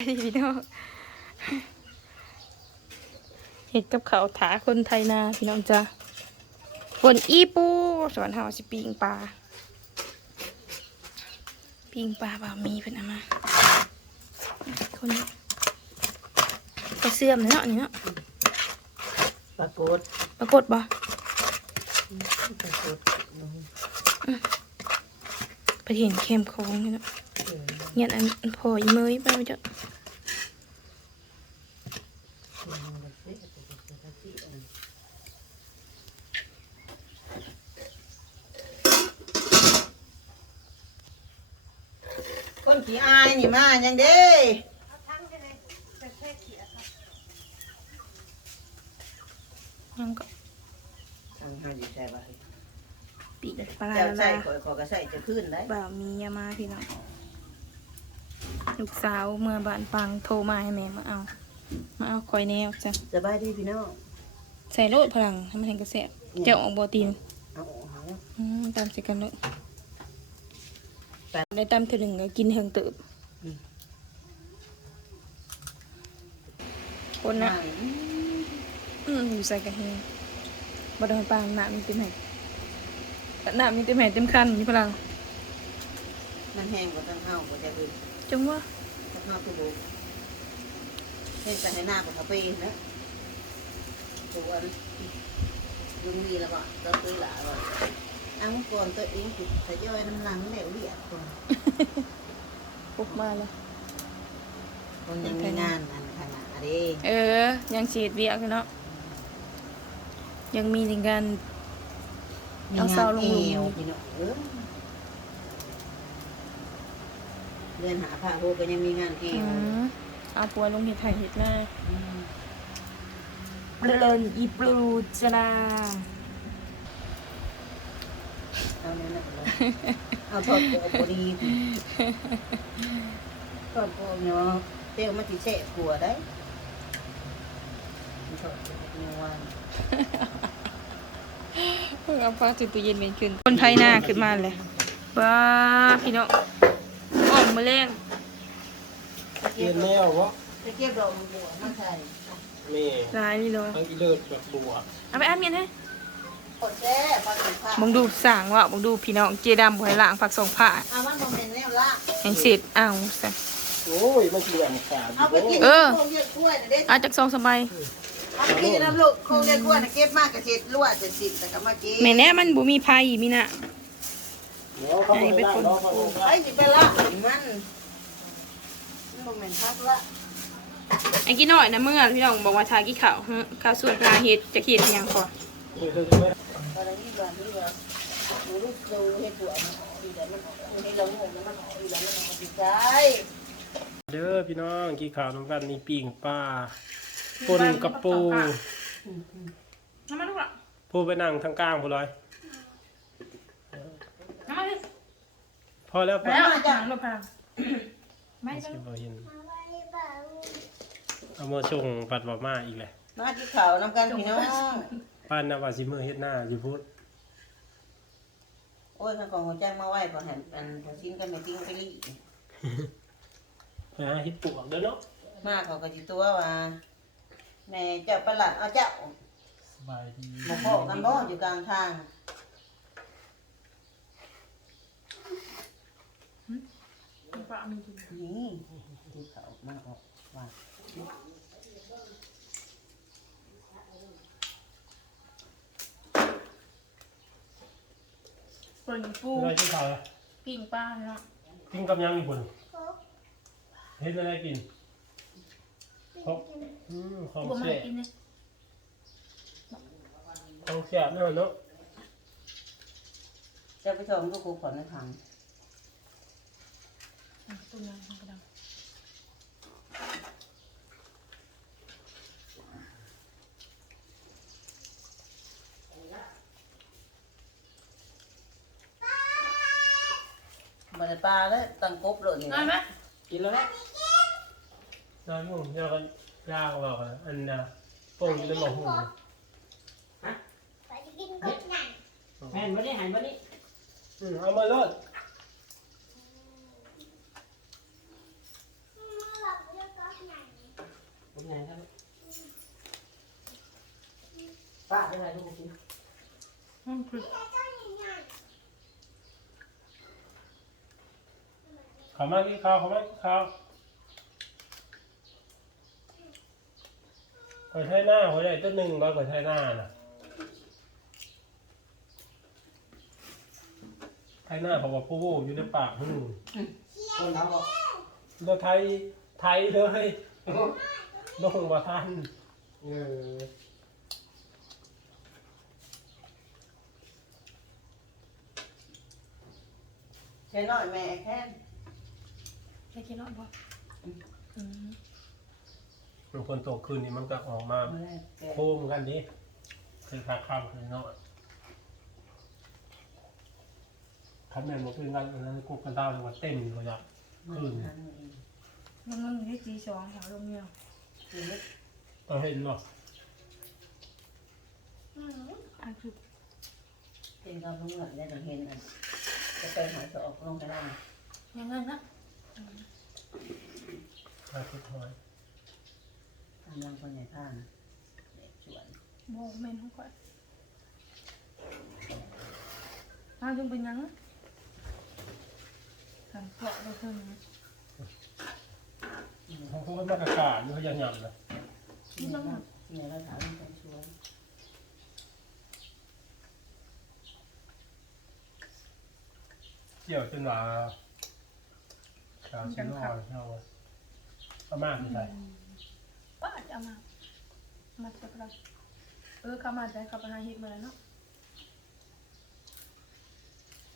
พี่น้องเห็ดกับเขาวถาคนไทยนาพี่น้องจ้าคนอีปูสวนเฮาสิปิงปลาปิงปลาบ่ามีเพิ่นเอามาคนนี้ก็เสื่อมเนาะนี่เนาะปรากฏปรากฏบ่ปรากฏไปเห็นเข้มโค้งนี่เนาะเงี้ ยอันอันพออีเมยไปบ่จ้ะคนขี้อายนี่มายังเด้ยังก็ทางหาอยู่ใช่ป่ะปีกปลาเจ้าใส่ลาขอยขอกระใส่จะขึ้นได้บ่าวมียามาพี่น้อง ลูกสาวเมื่อบ้านปังโทรมาให้แม่มาเอา มาเอาคอยแนวจ้ะสบายดีพี่น้องใส่โลดพลังให้มันเห็นกระแสบเจ้าออกบอตีนเอาออกหาอืมตามสิกันเลยได้ตามเธอหนึ่งก็กินเฮงเติบคนนะอืมอยู่ใส่กระเฮงบ่โดนปางหนามีเต็มแห่หนามีเต็มแห่เต็มคันมีพลังมันแห้งกว่าตั้งเฮาบ่จะคือ จังว่าตั้งเฮาคือบ่เห็นแต่ให้หน้ากับเขาไปนะตัวอันยุงมีแล้วบ่ตัวตื้อหล่ะบ่อังก่อนตัวเองติดทยอยน้ำหลังแล้วเรียกก่อนปุ๊บมาเลยคนยังมีงานอันขนาดเด้เออ ยังฉีดเบียกอยู่เนาะยังมีถึงการเอาเสาลงหลุมเอวพี่น้อง เออเดินหาผ้าโฮก็ยังมีงานเออืวมเอาปัวลงเห็ดไถ่เห็ดหน้าเปลินอีปลูจนาเอาเนี่ยนะเอาทอดโปะพอดีทอดโปะเนาะเตี้ยวมาติเสะขัวได้ทอดโปะเนาะวันเพิ่งเอาผ้าจุดตู้เย็นเป็นขึ้น คนไทยหน้าขึ้นมาเลยบ้าพี่น้อง ออกมาแรงเรียนแนววะจะเก็บดอกบัวมาใส่แม่ร้ายนี่เลยทั้งอีเลิศแบบบัวเอาไปอ่านเมียนให้กดแซ่ปลาสุภาพมึงดูสั่งว่ามึงดูพี่น้องเจดำบวยล่างผักสองผ้าเอามันบ่แม่นแนวละแห่งเสร็จอ้าวซะโอ้ยมันเกี่ยมขาดเอาไปกินเออโคงเยอะกล้วยน่ะเด้อาจากซองสบายเอาไปกินน้ำลูกโคงเยอะกล้วยน่ะเก็บมากกระเจ็ดลวดจะสิบแต่ก็มาเก็บแม่แน่มันบ่มีภัยมีน่ะ เดี๋ยวเขาไม่ได้เนาะเขาไม่ได้ไอ้สิไปละมันมันบ่แม่นพักละไอ้กี่น้อยนะเมื่อพี่น้องบอกว่าทากี่ข้าวฮะข้าวสวยพาเฮ็ดจะเฮ็ดอิหยังก่อนเดี๋ยวจะไม่ตอนนี้ก่อนนี่ก่อนหนูลูกดูเฮ็ดบัวมันออกดีแล้วมันออกให้เรางงแล้วมันออกดีแล้วมันออกดีใจเด้อพี่น้องกี่ข่าวน้ำกันนี่ปิ่งปลาปนกับปูน้ำมันลูกละปูไปนั่งทางกลางพูเลย น้ำมัน พ อแล้วไปแล้วจ้ะรถพลังไม่ไม่จ้ะใช่บ่เห็นเอามาส่งปัดบ่มาอีกเลยมาที่เขาวนำกันพี่น้องป้านนาวาสิมือเฮ็ดหน้าอยู่พุทธโอ้ยทางกองหัวแจ้งมาไหว้พอหันอันพอชิ้นกันไม่ติ้งไปรีไปหาเฮ็ดปวกเด้อเนาะมาเขาก็จิตัวว่าแม่เจ้าประหลัดเอาเจ้าสบายดีบ่พอกันบ่อยู่กลางทาง นี่ที่เขามาออกว่าปิดปูอะไรกินข้าวอะปิ้งปลาเนาะกินกับยังอีกคนเฮ็ดอะไรกินของอืมของบ่มาแซ่บกินเลยของแซ่บเนาะเนาะจ้าไปส่งก็ครูขอในถัง ต้มยำกระดังบ่ได้ปลาแล้วตังกบโลดนี่ได้ไหมกินแล้วนะน้ำหุ่นยากันยากว่ากันอันน่ะโป่งอยู่ในหม้อหุ่นแม่นบ่ได้หันบ่นี่อืมเอามาเลย ไานครับกป้าเป็นไรลูกกินมันคือขมากินข้าวขามากินข้าวหอยไทยหน้าหอยใหญ่ตัวหนึ่งร้หอยไทยหน้าน่ะไทยหน้าเขาบอกผู้อยู่ในปากหึ่งคนเราบอกเราไทยไทยเลย ลงว่าท่านเออแค่น้อยแม่แค่แค่กินน้อยพออืมบางคนโตคืนนี้มันก็ออกมาไม่ได้แกโค้งกันดิคือขาข้ามคือเนาะคันแม่นบอกเป็นกันอันนั้นกุกกันดาวเลยว่าเต็มเลยอะคืนมันมันอยู่ที่จีสองแถวลงเนี่ยคือนึก เราเห็นบ่อันคือเป็นกับลุงเหมือนได้เราเห็นอันจะไปหาสอบลงกันได้ยังไงนะใช่ทุกท้อยทำรังคนใหญ่ท่านเด็กชวนโบกเมนของก่อนอ้าวจึงเป็นยังทำเกาะเราเพิ่มนะเขาพูดมากระกาศนี่เขายังยำนะนี่ต้องเนี่ยเราถามลุงคนชวนเกี่ยวจนว่าชาวชิโน่เอาเอามากที่ใส่ป้าจะเอามา มาจากเราเออเขามาใจเขาไปหาฮิตมาแล้วเนาะ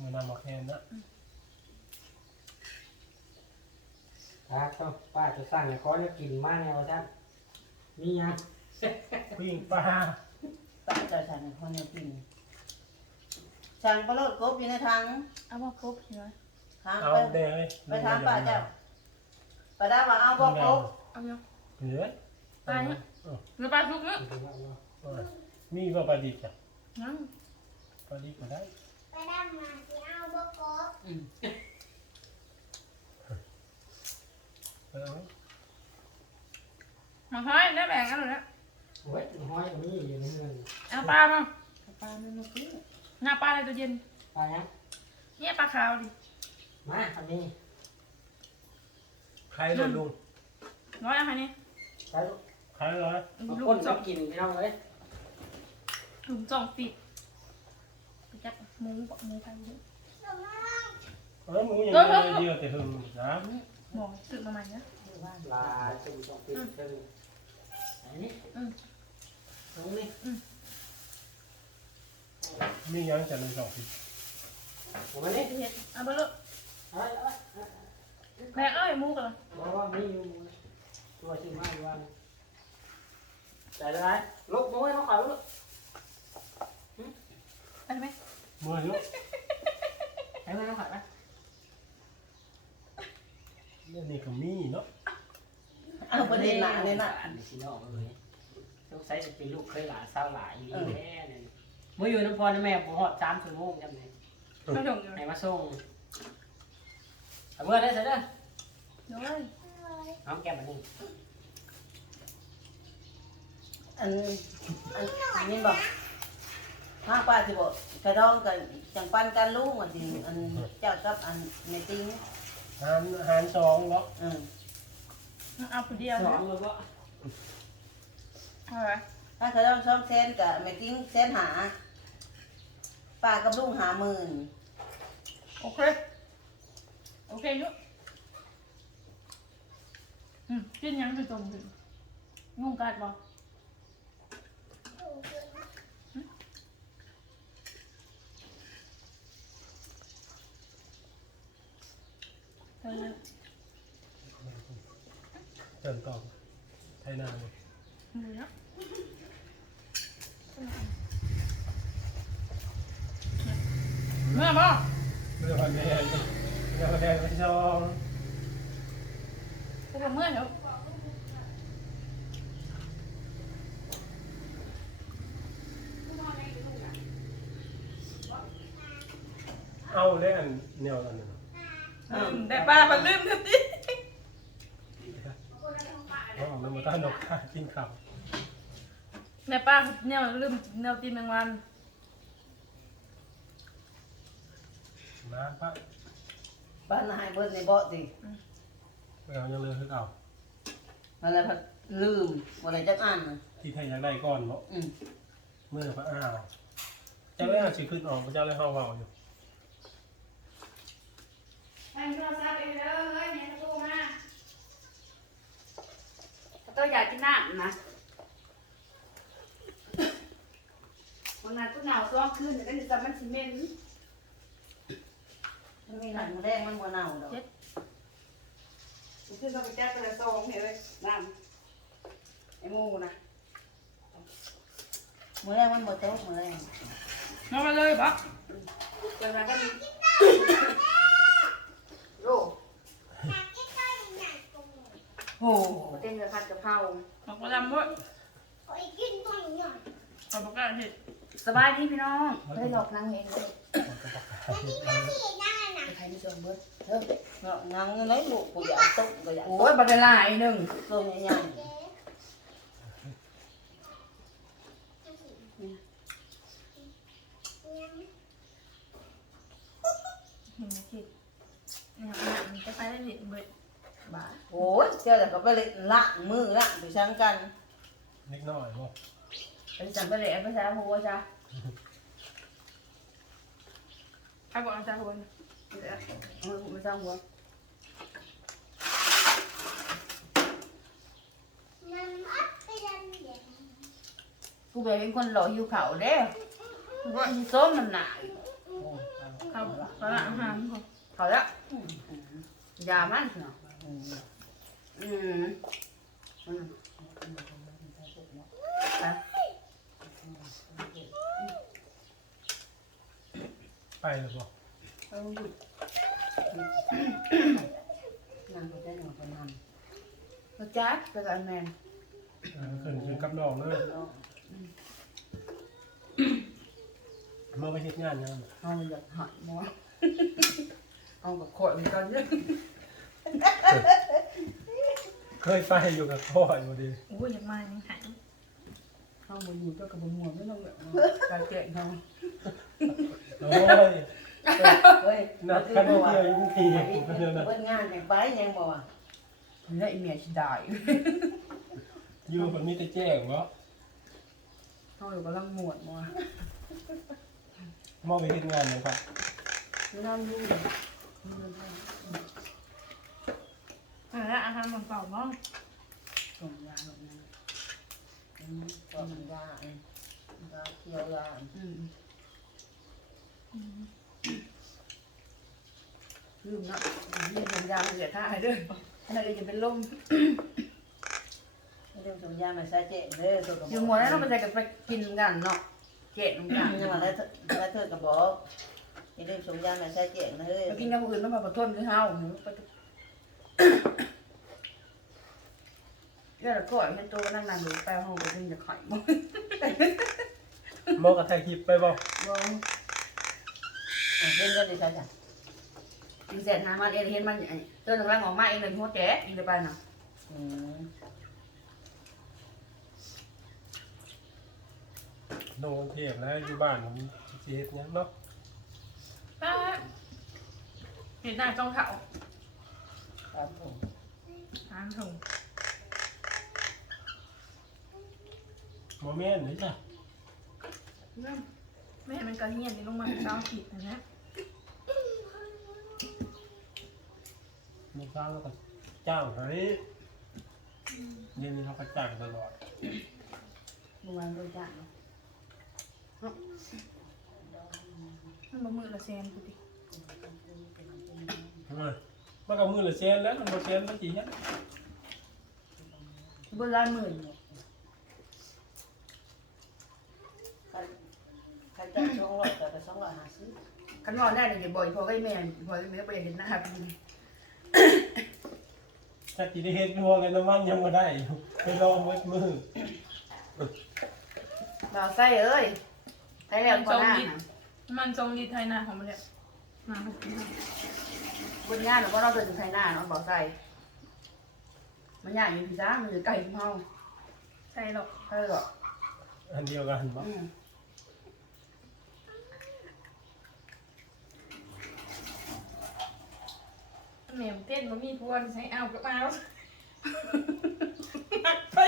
มือนำมาแคนนะครับต้องป้าจะสั่งให้เขาจะกินมากแนวท่านมียังวิ่งปลาป้าจะฉันคนเนี่ยกินฉันปลาโลดกบอยู่ในถังเอาว่าครบใช่ไหมถามเอาไปแดงเลยไปถามป้าเจ้าป้าดาว่าเอาบอกกบเอาเนาะเหนือไปเนี่ยหรือปลาทุกเนาะมีว่าปลาดิบจ้ะยังปลาดิบก็ได้ไปดำมาสิเอาบกบอืม เอามาให้ได้แบ่งกันเลยนะโอ้ยห้อยมีอยู่ในเงินเอาปลาเนาะป้าไม่มากินหน้าปลาในตัวเย็นไปยังเนี่ยปลาขาวดิมาทำนี้ใครเลยลุงร้อยเอาให้นี่ไปลูกใครเลยมาลูคนกชสออบงกินพี่น้องเลยถุงสองปิดไปจับหมูปะหมูไปเยอะเออหมูยังไม่เดียวแต่หึงนะห มอสึกมาใหม่นะบ้าลาจุ่มสองปีเพิ่งอันนี้ตรงนี้มียังจะหนึ่งสองสิผมอันนี้เอาไปเลยแม่เอ้ยมูกันเลยเพราว่ามีอยู่ตัวชื่อมาอยู่ว่าใจได้ลูกน้อยน้องขาวลูกไปไหมมื่อยุใช้ไหมน้องขาวไหม เรื่องนี้ก็มีเนาะเอาประเด็นหนาเลยนะอันนี้สิน้องเลยต้องใช้จะเป็นลูกเคยหลานสาวหลายดีแน่เนี่ยเมื่ออยู่น้ำพรแม่ผมหอดสามชั่วโมงจำเลยไม่ถึงอยู่ไหนมาส่งเอาเมื่อได้เสร็จเด้อเดี๋ยวเลยเอาแก้มมาหนึ่งอันอันอันนี้บอกห้าป้าที่บอกกระดองกันจังปันกันลูกอันที่อันเจ้ากับอันในติ้ง หารหารสองเนาะอืมเอาผู้เดียวสนะองเลยก็เอาไปถ้ากระดองสองเซนกับในติ้งเซนหาป้ากับลุงหาหมื่นโอเค โอเคอยุอืมกินยังไปจมถึงงูกัดบ่เอ เติมกล่องไทยนาเลยหมูเนาะเมื่อบ่เมื่อวันแดงเมื่อวันแดงไปชองก็บอกเมื่อเดี๋ยวเอาเลยอันแนวอันนั้นอืม แต่ปลามันลืมทันทีอ๋อมันมาต้านดอกข้ากินข้าวแม่ป้าเนี่ยลืมแนวตีนแมงวันน้ำปะบ้านนายเบิ้ลในเบาะสิไม่เอายังเลยคือเก่าอะไรพัดลืมอะไรจักอ่านน่ะที่ไทยอยากได้ก่อนเนาะอืม เมื่อพระอ้าวเจ้าเลยหาสิขึ้นออกพระเจ้าเลยห้าเบาอยู่ ให้โทรศัพท์เองเด้อเฮ้ยแม่โทรมาตัวอยากกินน้ำนะวันนั้นกูหนาวซ้อมคืนแต่ก็จะมันสิเมนมันมีหลายหมูแดงมันบัวเน่าดอกคือเราไปแจ้งไปละซองเฮ้ยน้ำไอ้มูนะหมูแดงมันบัวโต๊ะหมูแดงมามาเลยปะเดี๋ยวมากันโอ้ โอ้เต้นกับผัดกะเพราบอกว่าดำบ่ขอบคุณเห็ดสบายดีพี่น้องได้หลอกนางเองเลยใครไม่ชวนเบิดเฮ้ยเนาะงังเลยลูกกูอยากตุ๊กก็อยากโอ้ยบัตรลายหนึ่งตัวใหญ่เห็นไหมคิดเนี่ยมันจะไปได้เห็นเบิดๆ บ้าโอ้ยเจ้าแต่ก็ไปเล่นละมือละไปช่างกันนิดหน่อยบ่ไปสั่งไปเลยไปใช้หัวจ้าใครบอกอาจารย์หัวเนี่ยเดี๋ยวเอาหัวไปสร้างหัวกูไปเป็นคนหล่อหิวเขาเด้ว่าอีส้มมันหนาอยู่เขาตลาดอาหารของเขาละยามันเนาะ อืมอืมอืมไปไปเลยบ่เอาอยู่นั่งก็ได้หนูก็นั่งก็จัดไปกับอันแมนเออขึ้นขึ้นกับดอกเลยเนาะเมื่อไปเฮ็ดงานยังเอาอยากหันหมอเอากับขวดมันกันเยอะ เคยไปอยู่กับพ่ออยู่ดีโอ้ยอยากมายังหายเอามาอยู่เจ้ากับบหมวดไม่ต้องแบบกายแกะเขาโอ้ยเฮ้ยนัดกันเที่ยวยุ่งทีเพิ่นงานอย่างไปยังบ่ว่าและอีเมียชิได้อยู่คนมีแต่แจ้งเนาะเขาอยู่กำลังหมวดมามอไปเฮ็ดงานยังครับนั่นอยู่ อ่าแล้วอาหารมันเปล่าบ้างส่งยาแบบนั้นอืมก็มันยาอืมยาเที่ยวยาอืมลืมนะเรียนสัญญาเสียท่าให้ด้วยอะไรจะเป็นลมเรื่องสมยามาใช้เจ๊เด้อตัวกับอยู่หมดแล้วเราไปใส่กันไปกินกันเนาะเกะลงกันยังมาแล้วแล้วเธอก็บอกเรื่องสมยามาใช้เจ๊นะเฮ้ยไปกินกับคนอื่นต้องมาขอโทษคือเฮาหนูไป เดี๋ยวเราก็ให้ตัวนั่งนั่งดูไปห้องไปถึงจะไข่บ่มอกับถ่ายคลิปไปบ่บ่เรื่องก็ดีใช่จ้ะกินเสร็จหามาเองเห็นมันตัวหนึ่งร่างออกมาเองเลยหัวแจ๊อีกเดี๋ยวไปน่ะอืมโดนเทพแล้วอยู่บ้านผมสิเฮ็ดหยังเนาะป้าเห็นหน้าจ้องเขาครับผมอาหารถุง บ่แม่นเลยจ้ะไม่เห็นมันกระเทียมนี่ลงมาเก้าขีดนะนะมีข้าวแล้วก็จ้างให้เดี๋ยวนี้เราก็จ้างตลอดเมื่อวานโดนจ้างมันมามือละแซนกูดิทำไมมันก็มือละแสนแล้วมันบ่แสนมันสิยังเบอร์ละหมื่นใคร จะสองร้อยแต่ก็สองร้อยห้าสิบขันนอนได้เนี่ยบ่อยพอก็แม่พอก็แม่ไปเห็นหน้าพี่ถ้าสิได้เฮ็ดรัวกันน้ำมันยังบ่ได้ไปรองมืดมือบ่าวไส้เอ้ยไทยแล้วก่อนหน้ามันทรงดีไทยนาของมันเนี่ยบนงานเราก็เราเดินไทยหน้าเนาะบ่าวไส้มันยากอยู่พี่จ้ามันอยู่ไกลของเฮาใช่หรอกใช่หรอกอันเดียวกันบ่อื แม่เต้นบ่มีพวนใช้เอากับเอาหักไป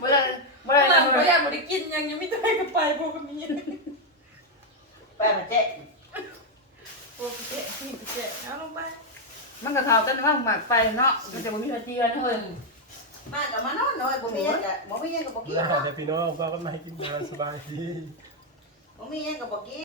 บ่ได้บ่พได้ลังบ่บ่อได้ยากบ่ได้กินยังยังไม่ได้กับไปพวกก็มีไปมาเจ๊พวกเจ๊ที่เจ๊เอาลงไปมันก็เข้ากันว่าหมักไปเนาะมันจะบ่มีเทียนเฮ้ยมากับมานอนน้อยบ่มีหยังกับบ่มีหยังกับบ่กินแล้วแต่พี่น้องก็ก็มาให้กินยาสบายดีบ่มีหยังกับบ่กิน